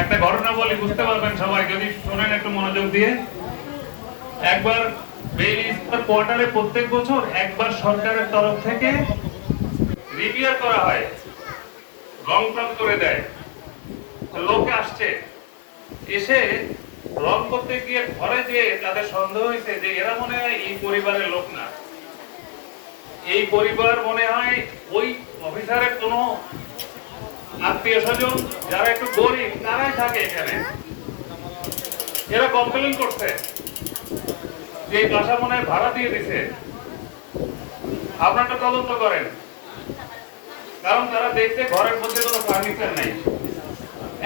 একটা ঘটনা বলি, বুঝতে পারবেন সবাই যদি শোনেন একটু মনোযোগ দিয়ে। একবার বেইলি স্কয়ার কোয়ার্টারে প্রত্যেক বছর একবার সরকারের তরফ থেকে রিপেয়ার করা হয়, রং টং করে দেয়। লোকে আসছে, এসে রং করতে গিয়ে ঘরে যে তাদের সন্দেহ হয়েছে যে এরা মনে হয় এই পরিবারের লোক না, এই পরিবার মনে হয় ওই অফিসারের কোনো আত্মীয় স্বজন যারা একটু গরিব তারাই থাকে এখানে। এরা কমপ্লেন করছে যে এই বাসা মনে হয় ভাড়া দিয়ে দিছে, আপনারা তদন্ত করেন। কারণ তারা দেখছে ঘরের মধ্যে কোনো ফার্নিচার নাই,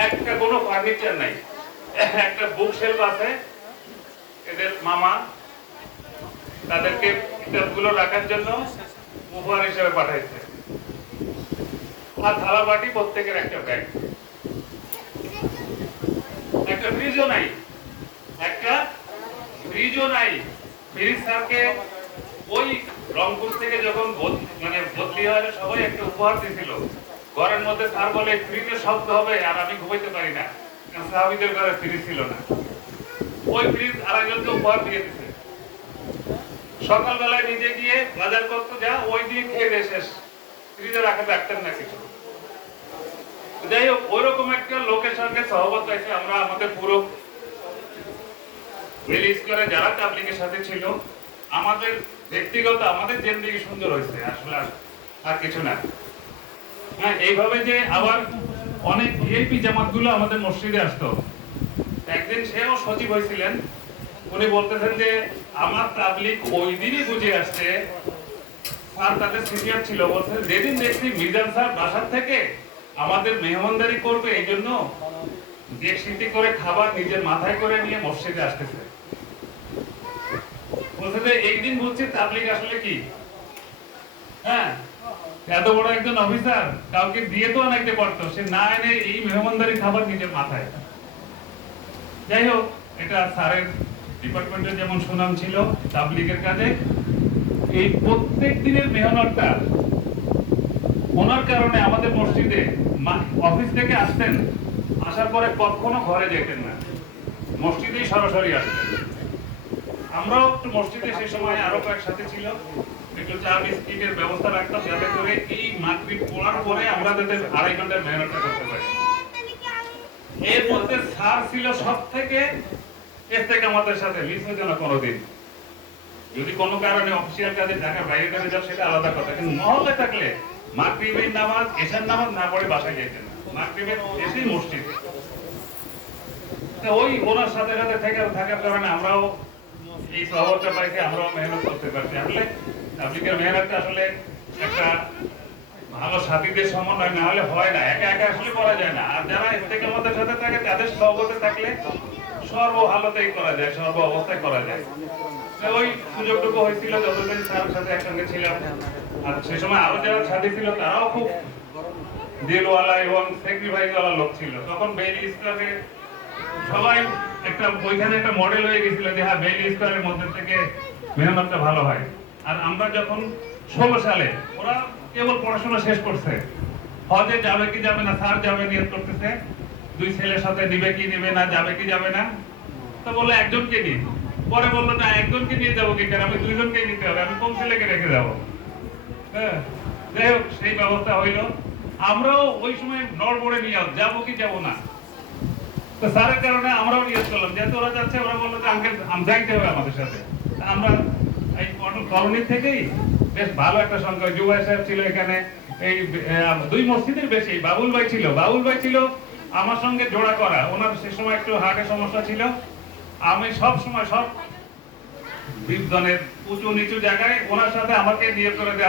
একটা কোনো ফার্নিচার নাই, একটা বুক শেলফ আছে, এদের মামা তাদেরকে কিতাবগুলো রাখার জন্য উপহার হিসেবে পাঠাইছে, আর থালা বাটি প্রত্যেকের একটা ব্যাগ, একটা ফ্রিজও নাই, একটা ফ্রিজও নাই। ফ্রিজ স্যারকে ওই রংপুর থেকে যখন মানে বদলি হয় সবাই একটা উপহার দিয়েছিল ঘরের মধ্যে। স্যার বলে ফ্রিজের শব্দ হবে আর আমি ঘুমাইতে পারি না, কারণ সাহাবীদের ঘরে ফ্রিজ ছিল না। ওই ফ্রিজ আরেকজনকে উপহার দিয়ে দিছে। সকালবেলায় নিজে গিয়ে বাজার করতে যা, ওই দিয়ে খেয়ে দিয়ে শেষ, ফ্রিজে রাখা রাখতেন না কিছু। যাই হোক, ওইরকম একটা লোকের সঙ্গে সহবত হয়েছে আমরা। আমাদের পুরো বেইলি স্কয়ারে যারা তাবলীগের সাথে ছিল, আমাদের ব্যক্তিগত আমাদের জিন্দেগি সুন্দর হয়েছে আসলে, আর কিছু না। হ্যাঁ, এইভাবে যে আবার অনেক ভিআইপি জামাতগুলো আমাদের মসজিদে আসতো। একদিন সেও সচিব হয়েছিলেন, উনি বলতেছেন যে আমার তাবলীগ ওই দিনই বুঝে আসছে, স্যার তাদের সিনিয়র ছিল, বলছেন যেদিন দেখছি মিজান স্যার বাসার থেকে আমাদের মেহমানদারি করবে এই জন্য যে সিটি করে খাবার নিজের মাথায় করে নিয়ে মসজিদে আসতেছে। বলছে যে এই দিন বুঝছি তাবলীগ আসলে কি। হ্যাঁ, এত বড় একজন অফিসার কাউকে দিয়ে তো অনেকটা পারতো, সে না এনে এই মেহমানদারি খাবার নিজের মাথায়। যাই হোক, এটা স্যারের ডিপার্টমেন্টের যেমন সুনাম ছিল তাবলীগের কাজে, এই প্রত্যেক দিনের মেহনতটা ওনার কারণে আমাদের মসজিদে অফিস থেকে আসতেন, আসার পরে কখনো ঘরে যেতেন না, মসজিদেই সরাসরি আসতেন। আমরাও একটু মসজিদে সেই সময় আরো কয়েক সাথে ছিল, একটু চা বিস্কিটের ব্যবস্থা রাখতাম যাতে করে এই মাগরিব পড়ার পরে আমরা যাতে 2.5 ঘন্টার মেহনতটা করতে পারি। এর মধ্যে স্যার ছিল সব থেকে আমাদের সাথে মিস হতো না কোনোদিন। যদি কোনো কারণে অফিসিয়াল কাজে ঢাকার বাইরে কাজে যাও সেটা আলাদা কথা, কিন্তু মহল্লে থাকলে মাগরিবের নামাজ এশার নামাজ না পড়ে বাসায় যেতেন না, মাগরিবের এসেই মসজিদ। ওই ওনার সাথে সাথে থাকার কারণে আমরাও এই সহবতটা পাইছি, আমরাও মেহনত করতে পারছি। আসলে তাবলীগের মেহনতটা আসলে একটা ভালো সাথীদের সমন্বয় না হলে হয় না, একা একা আসলে করা যায় না। আর যারা ইস্তেকামতের সাথে থাকে তাদের সহবতে থাকলে সর্ব হালতেই করা যায়, সর্ব অবস্থায় করা যায়। ওই সুযোগটুকু হয়েছিল যতদিন স্যারের সাথে একসঙ্গে ছিলাম। আর সে সময় আরো যারা সাথী ছিল তারাও খুব দিলওয়ালা এবং স্যাক্রিফাইসওয়ালা লোক ছিল। তখন বেইলি স্কয়ারে সবাই একটা ওইখানে একটা মডেল হয়ে গেছিল যে হ্যাঁ, বেইলি স্কয়ারের মধ্যে থেকে মেহনতটা ভালো হয়। আর আমরা যখন 16 সালে, ওরা কেবল পড়াশোনা শেষ করছে, হজে যাবে কি যাবে না, স্যার যাবে নিয়ত করতেছে, 2 ছেলের সাথে নিবে কি নিবে না, যাবে কি যাবে না, তো বললো একজনকে নিয়ে। পরে বললো না, একজনকে নিয়ে যাবো কি, কারণ আমি 2 জনকেই নিতে হবে, আমি কোন ছেলেকে রেখে যাবো। হ্যাঁ, যাই হোক, সেই ব্যবস্থা হইলো। আমরাও ওই সময় নড়বড়ে নিয়ে যাবো কি যাবো না, তো স্যারের কারণে আমরাও নিয়োগ করলাম, যেহেতু ওরা যাচ্ছে, ওরা বললো যে আঙ্কেল যাইতে হবে আমাদের সাথে। আমরা এই কলোনি থেকেই বেশ ভালো একটা সংখ্যা, জুবাই সাহেব ছিল এখানে, এই 2 মসজিদের বেশি, বাবুল ভাই ছিল আমার সঙ্গে জোড়া করা। ওনার সে সময় একটু হার্টের সমস্যা ছিল। আমি সব সময় সব বিদ্যনের উঁচু নিচু জায়গায় ওনার সাথে আমাকে নিয়োগ করে দেওয়া।